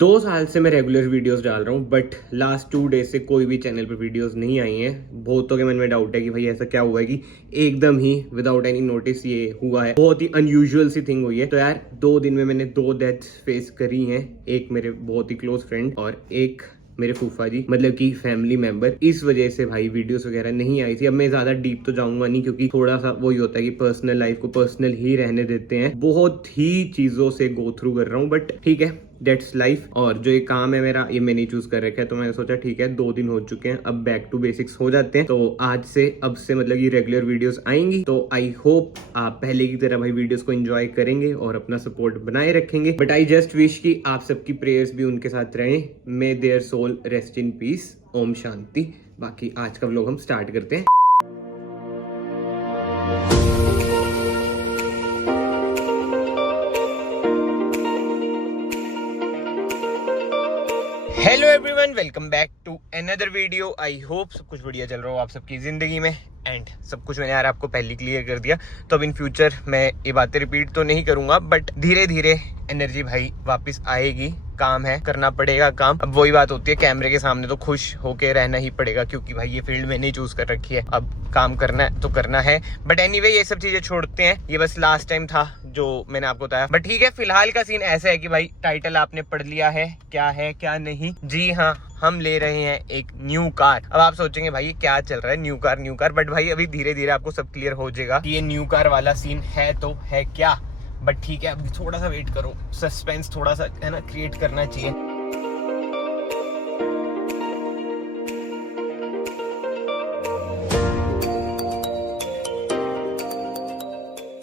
2 साल से मैं रेगुलर वीडियोस डाल रहा हूँ, बट लास्ट 2 डेज से कोई भी चैनल पे वीडियोस नहीं आई हैं। बहुतों के मन में डाउट है कि भाई ऐसा क्या हुआ है कि एकदम ही विदाउट एनी नोटिस ये हुआ है। बहुत ही अनयूजुअल सी थिंग हुई है। तो यार 2 दिन में मैंने 2 डेथ्स फेस करी हैं, एक मेरे बहुत ही क्लोज फ्रेंड और एक मेरे फूफा जी, मतलब कि फैमिली मेंबर। इस वजह से भाई वीडियोस वगैरह नहीं आई थी। अब मैं ज्यादा डीप तो जाऊंगा नहीं, क्योंकि थोड़ा सा वही होता है कि पर्सनल लाइफ को पर्सनल ही रहने देते हैं। बहुत ही चीजों से गो थ्रू कर रहा हूँ, बट ठीक है, डेट्स लाइफ। और जो ये काम है मेरा, ये मैंने चूज कर रखा है, तो मैंने सोचा ठीक है 2 दिन हो चुके हैं, अब बैक टू बेसिक्स हो जाते हैं। तो आज से अब से मतलब कि रेगुलर वीडियोस आएंगी। तो आई होप आप पहले की तरह भाई वीडियोस को एंजॉय करेंगे और अपना सपोर्ट बनाए रखेंगे। बट आई जस्ट विश कि आप सबकी प्रेयर्स भी उनके साथ रहें। May their soul rest in peace. ओम शांति। बाकी आज का व्लॉग हम स्टार्ट करते हैं। Hello everyone, welcome back to another video. I hope सब कुछ बढ़िया चल रहा हो आप सबकी जिंदगी में। एंड सब कुछ मैंने यार आपको पहले क्लियर कर दिया, तो अब इन फ्यूचर मैं ये बातें रिपीट तो नहीं करूंगा, बट धीरे धीरे एनर्जी भाई वापस आएगी। काम है, करना पड़ेगा काम। अब वही बात होती है, कैमरे के सामने तो खुश होके रहना ही पड़ेगा, क्योंकि भाई ये फील्ड मैंने चूज कर रखी है। अब काम करना है तो करना है। बट एनीवे ये सब चीजें छोड़ते हैं, ये बस लास्ट टाइम था जो मैंने आपको बताया। बट ठीक है, फिलहाल का सीन ऐसा है कि भाई टाइटल आपने पढ़ लिया है क्या नहीं। जी हाँ, हम ले रहे हैं एक न्यू कार। अब आप सोचेंगे भाई ये क्या चल रहा है, न्यू कार। बट भाई अभी धीरे धीरे आपको सब क्लियर हो जाएगा कि ये न्यू कार वाला सीन है तो है क्या। बट ठीक है, अभी थोड़ा सा वेट करो, सस्पेंस थोड़ा सा है ना क्रिएट करना चाहिए।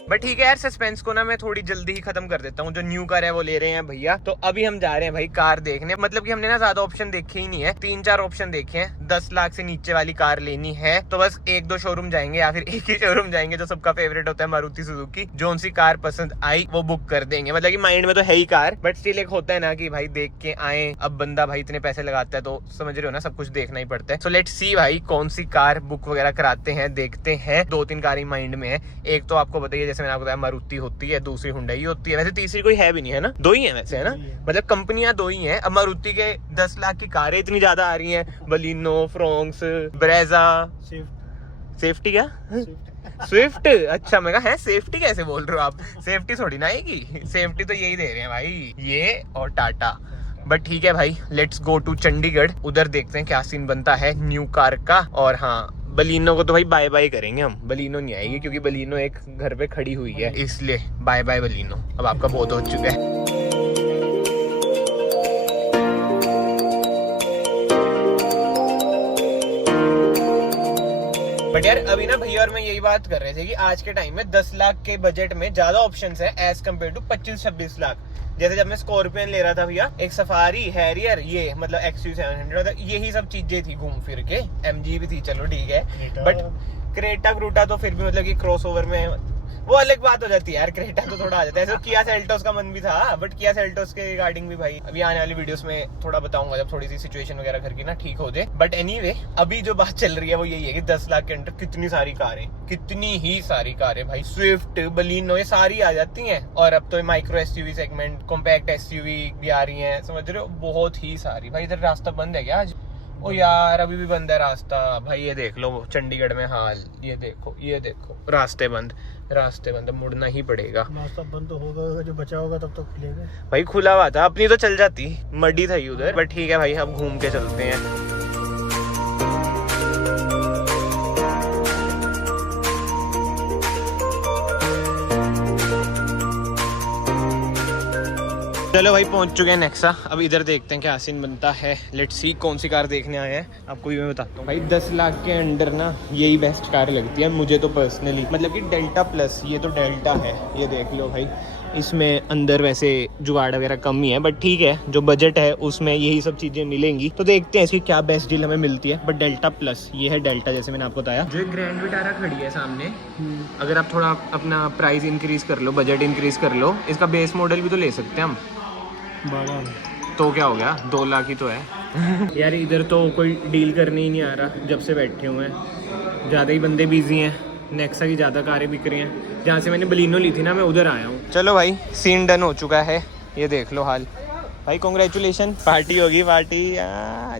बट ठीक है यार, सस्पेंस को ना मैं थोड़ी जल्दी ही खत्म कर देता हूँ। जो न्यू कार है वो ले रहे हैं भैया, तो अभी हम जा रहे हैं भाई कार देखने। मतलब कि हमने ना ज्यादा ऑप्शन देखे ही नहीं है, 3-4 ऑप्शन देखे हैं। 10 लाख से नीचे वाली कार लेनी है तो बस 1-2 शोरूम जाएंगे, या फिर एक ही शोरूम जाएंगे जो सबका फेवरेट होता है, मारुति सुजुकी। जो उनसी कार पसंद आई वो बुक कर देंगे। मतलब कि माइंड में तो है ही कार, बट स्टिल एक होता है ना कि भाई देख के आए। अब बंदा भाई इतने पैसे लगाता है तो समझ रहे हो ना, सब कुछ देखना ही पड़ता है। सो लेट्स सी भाई कौन सी कार बुक वगैरह कराते हैं, देखते हैं। 2-3 कार ही माइंड में है। एक तो आपको बताइए, जैसे मैंने आपको बताया, मारुति होती है, दूसरी हुंडई होती है। वैसे तीसरी कोई है भी नहीं, है ना, 2 ही है वैसे, है ना। मतलब कंपनियां 2 ही हैं। अब मारुति के 10 लाख की कारें इतनी ज्यादा आ रही हैं, बलिनो, फ्रोंक्स, ब्रेजा, सेफ्टी क्या स्विफ्ट। अच्छा, मैं कहा है सेफ्टी कैसे बोल रहे हो आप, सेफ्टी थोड़ी ना आएगी। सेफ्टी तो यही दे रहे हैं भाई, ये और टाटा। बट ठीक है भाई, लेट्स गो टू चंडीगढ़, उधर देखते हैं क्या सीन बनता है न्यू कार का। और हाँ, बलिनो को तो भाई बाय बाय करेंगे हम, बलिनो नहीं आएगी, क्योंकि बलिनो एक घर पे खड़ी हुई है, इसलिए बाय बाय बलिनो। अब आपका बहुत हो चुका है। बट यार अभी ना भैया और मैं यही बात कर रहे थे कि आज के टाइम में 10 लाख के बजट में ज्यादा ऑप्शंस है एज कम्पेयर टू 25-26 लाख। जैसे जब मैं स्कॉर्पियन ले रहा था भैया, एक सफारी, हैरियर, ये मतलब XUV700, यही सब चीजें थी घूम फिर के। MG भी थी, चलो ठीक है, बट क्रेटा तो फिर भी मतलब कि क्रॉसओवर में वो अलग बात हो जाती है यार। क्रेटा तो थोड़ा आ जाता है। ऐसे किया सेल्टोस का मन भी था, बट किया सेल्टोस के रिगार्डिंग भी भाई अभी आने वाली वीडियोस में थोड़ा बताऊंगा, जब थोड़ी सी सिचुएशन वगैरह घर की ना ठीक हो जाए। बट एनीवे अभी जो बात चल रही है वो यही है कि 10 लाख के अंदर कितनी सारी कारें, कितनी ही सारी कारें भाई। स्विफ्ट, बलिनो, ये सारी आ जाती हैं। और अब तो micro SUV segment, compact SUV भी आ रही है, समझ रहे हो, बहुत ही सारी। भाई इधर रास्ता बंद है क्या आज? ओ यार अभी भी बंद है रास्ता भाई। ये देख लो चंडीगढ़ में हाल, ये देखो रास्ते बंद, मुड़ना ही पड़ेगा। रास्ता बंद तो होगा, जो बचा होगा तब तक खुलेगा भाई। खुला हुआ था, अपनी तो चल जाती, मडी था उधर। बट ठीक है भाई, अब घूम के चलते हैं। चलो भाई पहुंच चुके हैं नेक्सा। अब इधर देखते हैं क्या सीन बनता है। लेट्स सी कौन सी कार देखने आए हैं, आपको भी मैं बताता हूँ भाई। 10 लाख के अंडर ना यही बेस्ट कार लगती है मुझे तो पर्सनली, मतलब कि डेल्टा प्लस। ये तो डेल्टा है, ये देख लो भाई। इसमें अंदर वैसे जुगाड़ वगैरह कम ही है, बट ठीक है, जो बजट है उसमें यही सब चीजें मिलेंगी। तो देखते हैं इसकी क्या बेस्ट डील हमें मिलती है। बट डेल्टा प्लस, ये है डेल्टा, जैसे मैंने आपको बताया। जो एक ग्रैंड विटारा खड़ी है सामने, अगर आप थोड़ा अपना प्राइस इंक्रीज कर लो, बजट इंक्रीज कर लो, इसका बेस मॉडल भी तो ले सकते हैं हम। तो क्या हो गया, 2 लाख ही तो है। यार इधर तो कोई डील करने ही नहीं आ रहा जब से बैठे हुए हैं, ज़्यादा ही बंदे बिजी हैं। नेक्सा की ज़्यादा कारें बिक रही हैं। जहाँ से मैंने बलिनो ली थी ना, मैं उधर आया हूँ। चलो भाई, सीन डन हो चुका है, ये देख लो हाल। भाई कॉन्ग्रेचुलेशन, पार्टी होगी पार्टी।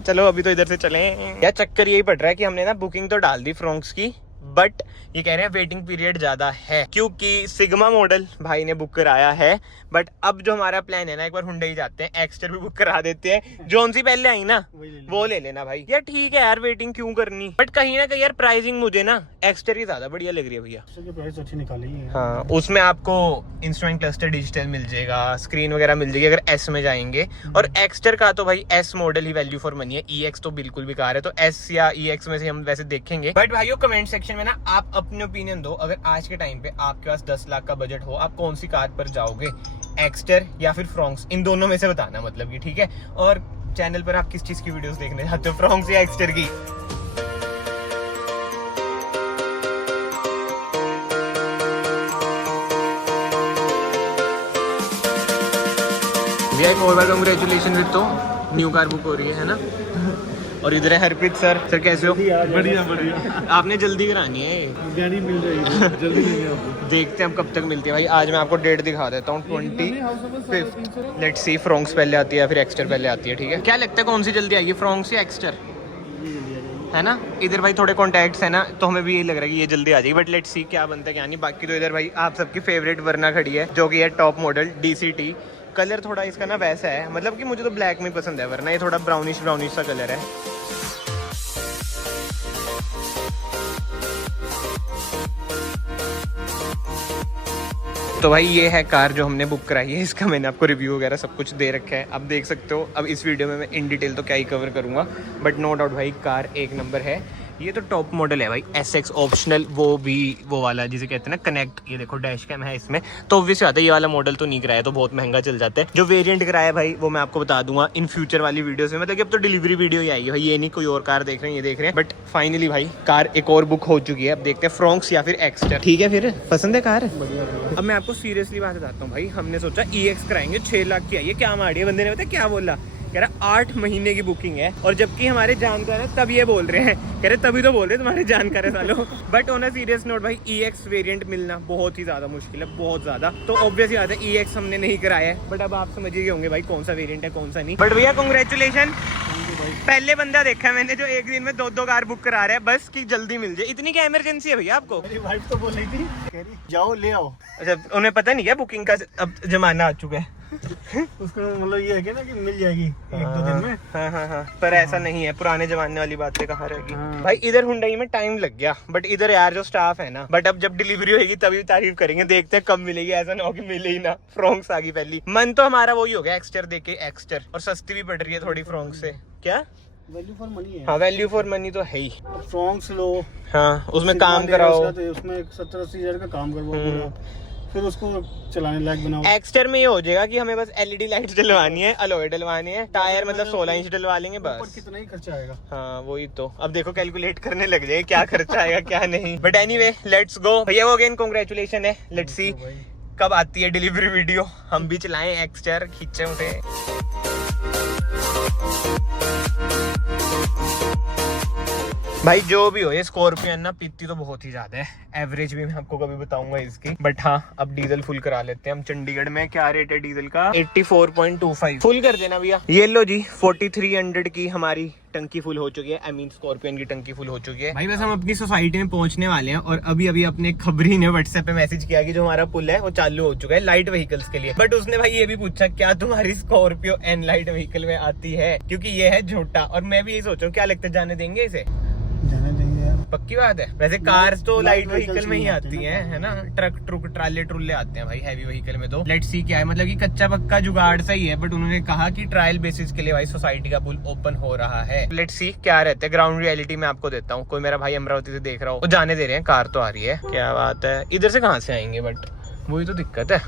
चलो अभी तो इधर से चलें। यार चक्कर यही पड़ रहा है कि हमने ना बुकिंग तो डाल दी फ्रोंक्स की, बट ये कह रहे हैं वेटिंग पीरियड ज्यादा है क्योंकि सिग्मा मॉडल भाई ने बुक कराया है। बट अब जो हमारा प्लान है ना, एक बार हुंडई जाते हैं, एक्स्टर भी बुक करा देते हैं, जोन सी पहले आई ना वो ले लेना भाई। यार ठीक है यार, वेटिंग क्यों करनी, बट कहीं ना कहीं यार प्राइसिंग मुझे ना एक्स्टर की ज्यादा बढ़िया लग रही है भैया। प्राइस अच्छी निकाली है। हाँ, उसमें आपको इंस्ट्रूमेंट क्लस्टर डिजिटल मिल जाएगा, स्क्रीन वगैरह मिल जाएगी अगर एस में जाएंगे। और एक्स्टर का तो भाई S model he value for money है, EX तो बिल्कुल बेकार है। तो एस या EX में से हम वैसे देखेंगे। बट भाइयों कमेंट सेक्शन में ना आप अपने ओपिनियन दो, अगर आज के टाइम पे आपके पास 10 लाख का बजट हो, आप कौन सी कार पर जाओगे, एक्स्टर या फिर फ्रोंक्स, इन दोनों में से बताना मतलब कि ठीक है। और चैनल पर आप किस चीज की वीडियोस देखने चाहते हो, फ्रोंक्स या एक्स्टर की। भैया एक और बार कांग्रेचुलेशन तो न्यू कार बुक हो रही है ना। और इधर है हरप्रीत सर। सर कैसे हो? बढ़िया बढ़िया। आपने जल्दी करानी है, गाड़ी मिल जाएगी जल्दी मिल जाएगी। देखते हैं अब कब तक मिलती है भाई। आज मैं आपको डेट दिखा देता हूँ, 25। लेट्स सी, फ्रोंक्स पहले आती है या फिर एक्स्टर पहले आती है, ठीक है। क्या लगता है कौन सी जल्दी आएगी, फ्रोंक्स या एक्स्टर, है ना? इधर भाई थोड़े कॉन्टैक्ट्स है ना, तो हमें भी यही लग रहा है कि ये जल्दी आ जाएगी। बट लेट्स सी क्या बनता है क्या नहीं। बाकी तो इधर भाई आप सबकी फेवरेट वरना खड़ी है, जो कि है टॉप मॉडल DCT। कलर थोड़ा इसका ना वैसा है, मतलब कि मुझे तो ब्लैक में पसंद है, वरना ये थोड़ा ब्राउनिश सा कलर है। तो भाई ये है कार जो हमने बुक कराई है, इसका मैंने आपको रिव्यू वगैरह सब कुछ दे रखा है, अब देख सकते हो। अब इस वीडियो में मैं इन डिटेल तो क्या ही कवर करूंगा, बट नो डाउट भाई कार एक नंबर है। ये तो टॉप मॉडल है भाई, SX ऑप्शनल, वो भी वो वाला जिसे कहते हैं ना कनेक्ट। ये देखो डैश कैम है इसमें, तो ऑब्वियस आता है ये वाला मॉडल तो नहीं कराया तो बहुत महंगा चल जाता है। जो वेरिएंट कराया भाई वो मैं आपको बता दूंगा इन फ्यूचर वाली वीडियोस में, मतलब कि अब तो डिलीवरी वीडियो ही आई है भाई, ये नहीं कोई और कार देख रहे हैं, ये देख रहे हैं। बट फाइनली भाई कार एक और बुक हो चुकी है, अब देखते हैं फ्रोंक्स या फिर एक्स्टर। ठीक है फिर, पसंद है कार? अब मैं आपको सीरियसली बात बताता हूँ भाई, हमने सोचा EX कराएंगे, 6 लाख की आई है, क्या मारी है बंदे ने, पता क्या बोला, कह रहा 8 महीने की बुकिंग है। और जबकि हमारे जानकार है तब ये बोल रहे हैं, कह रहे तभी तो बोल रहे तुम्हारे जानकार है सालों। But on a serious note भाई, EX वेरिएंट मिलना बहुत ही ज्यादा मुश्किल है, बहुत ज्यादा। तो ऑब्वियस ही बात है EX हमने नहीं कराया है, बट अब आप समझ ही होंगे भाई कौन सा वेरिएंट है कौन सा नहीं। बट भैया कांग्रेचुलेशन, पहले बंदा देखा है मैंने जो एक दिन में 2 कार बुक करा रहा है, बस की जल्दी मिल जाए। इतनी क्या इमरजेंसी है भैया आपको? मेरी वाइफ तो बोल रही थी, कह रही जाओ ले आओ। अच्छा, उन्हें पता नहीं क्या बुकिंग का अब जमाना आ चुका है। उसका मतलब ये है कि ना कि मिल जाएगी 1-2 दिन में। हाँ, पर ऐसा नहीं है, पुराने जमाने वाली बातें कहाँ रहेगी भाई। इधर हुंडई में टाइम लग गया, बट इधर यार जो स्टाफ है ना, बट अब जब डिलीवरी होगी तभी तारीफ करेंगे, देखते हैं कब मिलेगी, ऐसा ना हो कि मिले ही ना। फ्रोंक्स आ गई पहली, मन तो हमारा वही हो गया एक्स्टर देके एक्स्टर, और सस्ती भी पड़ रही है थोड़ी फ्रोंक्स से। क्या वैल्यू फॉर मनी है? हाँ वैल्यू फॉर मनी तो है ही। फ्रोंक्स लो, हाँ उसमें काम कराओ, उसमें 70-80 हजार का काम करवाओ, फिर उसको चलाने लायक बनाओ। एक्स्टर में ये हो जाएगा कि हमें बस LED लाइट डलवानी है, अलॉय डलवानी है, टायर मतलब 16 इंच डलवा लेंगे बस। कितना ही खर्चा आएगा? हाँ वही तो, अब देखो कैलकुलेट करने लग जाए क्या खर्चा आएगा क्या नहीं। बट एनीवे लेट्स गो भैया, वो अगेन कांग्रेचुलेशन है। लेट्स सी कब आती है डिलीवरी वीडियो, हम भी चलाएं एक्स्टर, खींचे उठे। भाई जो भी हो, ये स्कॉर्पियो ना पीती तो बहुत ही ज्यादा है, एवरेज भी मैं आपको कभी बताऊंगा इसकी। बट हाँ अब डीजल फुल करा लेते हैं हम। चंडीगढ़ में क्या रेट है डीजल का? 84.25 फुल कर देना भैया। ये लो जी 4300 की हमारी टंकी फुल हो चुकी है, आई मीन स्कॉर्पियन की टंकी फुल हो चुकी है। भाई बस हम अपनी सोसाइटी में पहुंचने वाले हैं, और अभी अपने खबरी ने व्हाट्सएप पे मैसेज किया कि जो हमारा पुल है वो चालू हो चुका है लाइट व्हीकल्स के लिए। बट उसने भाई ये भी पूछा क्या तुम्हारी स्कॉर्पियो एन लाइट व्हीकल में आती है, क्योंकि ये है झोटा। और मैं भी यही सोच रहा हूँ, क्या लगता है जाने देंगे इसे? जाने देंगे यार, पक्की बात है। वैसे कार्स तो लाइट व्हीकल में ही आती हैं, है ना, ट्रक ट्रुक ट्राले ट्रुले आते हैं भाई हैवी व्हीकल में। तो लेट्स सी क्या है, मतलब कि कच्चा पक्का जुगाड़ सही है, बट उन्होंने कहा कि ट्रायल बेसिस के लिए भाई सोसाइटी का पुल ओपन हो रहा है। लेट्स सी क्या रहता है, ग्राउंड रियलिटी में आपको देता हूँ। कोई मेरा भाई अमरावती से देख रहा हो, वो जाने दे रहे हैं, कार तो आ रही है, क्या बात है। इधर से कहाँ से आएंगे, बट वही तो दिक्कत है।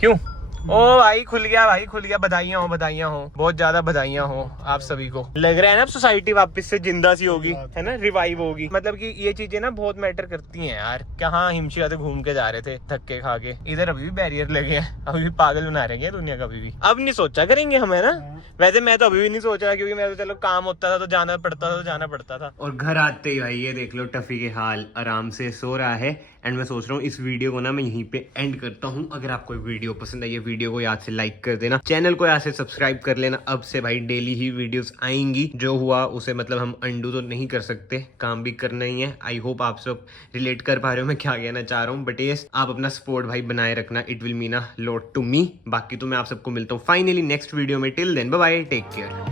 क्यों? ओ भाई खुल गया, भाई खुल गया, बधाइयां हो, बहुत ज्यादा बधाइयां हो आप सभी को। लग रहा है ना सोसाइटी वापस से जिंदा सी होगी, है ना, रिवाइव होगी। मतलब कि ये चीजें ना बहुत मैटर करती हैं यार। कहाँ हिमशिया से घूम के जा रहे थे धक्के खा के, इधर अभी भी बैरियर लगे हैं, अभी भी पागल बना रहे हैं दुनिया का। अभी भी अब नहीं सोचा करेंगे हम, है ना। वैसे मैं तो अभी भी नहीं सोच रहा, क्योंकि मैं तो चलो काम होता था तो जाना पड़ता था। और घर आते ही भाई ये देख लो टफी के हाल, आराम से सो रहा है, एंड मैं सोच रहा हूँ इस वीडियो को ना मैं यहीं पे एंड करता हूँ। अगर आपको वीडियो पसंद आई है, वीडियो को याद से लाइक कर देना, चैनल को याद से सब्सक्राइब कर लेना। अब से भाई डेली ही वीडियोस आएंगी, जो हुआ उसे मतलब हम अंडू तो नहीं कर सकते, काम भी करना ही है। आई होप आप सब रिलेट कर पा रहे हो मैं क्या कहना चाह रहा हूँ, बट यस आप अपना सपोर्ट भाई बनाए रखना, it will mean a lot to me. बाकी तो मैं आप सबको मिलता हूँ फाइनली नेक्स्ट वीडियो में। Till then bye bye, take care.